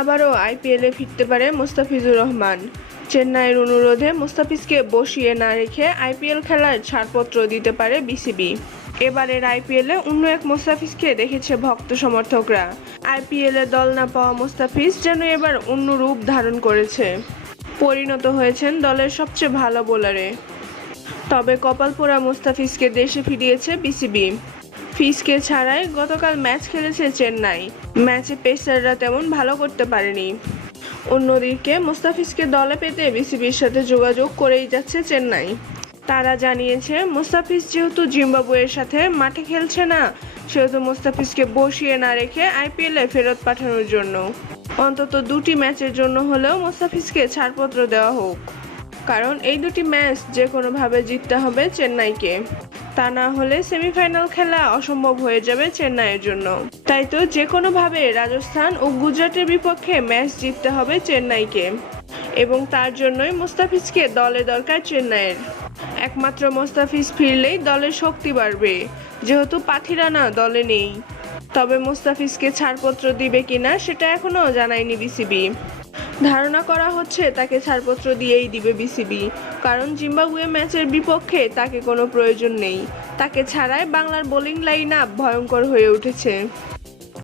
আবারও আইপিএলে ফিরতে পারে মুস্তাফিজুর রহমান। চেন্নাইয়ের অনুরোধে মুস্তাফিজকে বসিয়ে না রেখে আইপিএল খেলার ছাড়পত্র দিতে পারে বিসিবি। এবারের আইপিএলে অন্য এক মুস্তাফিজকে দেখেছে ভক্ত সমর্থকরা। আইপিএলে দল না পাওয়া মুস্তাফিজ যেন এবার অন্য রূপ ধারণ করেছে। পরিণত হয়েছেন দলের সবচেয়ে ভালো বোলারে। তবে কপালপোড়া মুস্তাফিজকে দেশে ফিরিয়েছে বিসিবি। ফিসকে ছাড়াই গতকাল ম্যাচ খেলেছে চেন্নাই। ম্যাচে পেসাররা তেমন ভালো করতে পারেনি। অন্যদিকে মুস্তাফিজকে দলে পেতে বিসিবির সাথে যোগাযোগ করেই যাচ্ছে চেন্নাই। তারা জানিয়েছে, মুস্তাফিজ যেহেতু জিম্বাবুয়ের সাথে মাঠে খেলছে না, সেহেতু মুস্তাফিজকে বসিয়ে না রেখে আইপিএলে ফেরত পাঠানোর জন্য। অন্তত দুটি ম্যাচের জন্য হলেও মুস্তাফিজকে ছাড়পত্র দেওয়া হোক। কারণ এই দুটি ম্যাচ যে কোনোভাবে জিততে হবে চেন্নাইকে। তা না হলে সেমিফাইনাল খেলা অসম্ভব হয়ে যাবে চেন্নাইয়ের জন্য। তাই তো যে কোনোভাবে রাজস্থান ও গুজরাটের বিপক্ষে ম্যাচ জিততে হবে চেন্নাইকে। এবং তার জন্যই মুস্তাফিজকে দলে দরকার চেন্নাইয়ের। একমাত্র মোস্তাফিজ ফিরলেই দলের শক্তি বাড়বে। যেহেতু পাথিরানা দলে নেই। তবে মুস্তাফিজকে ছাড়পত্র দিবে কিনা সেটা এখনও জানায়নি বিসিবি। ধারণা করা হচ্ছে তাকে ছাড়পত্র দিয়েই দিবে বিসিবি কারণ জিম্বাবুয়ে ম্যাচের বিপক্ষে তাকে কোনো প্রয়োজন নেই। তাকে ছাড়াই বাংলার বোলিং লাইন আপ ভয়ঙ্কর হয়ে উঠেছে।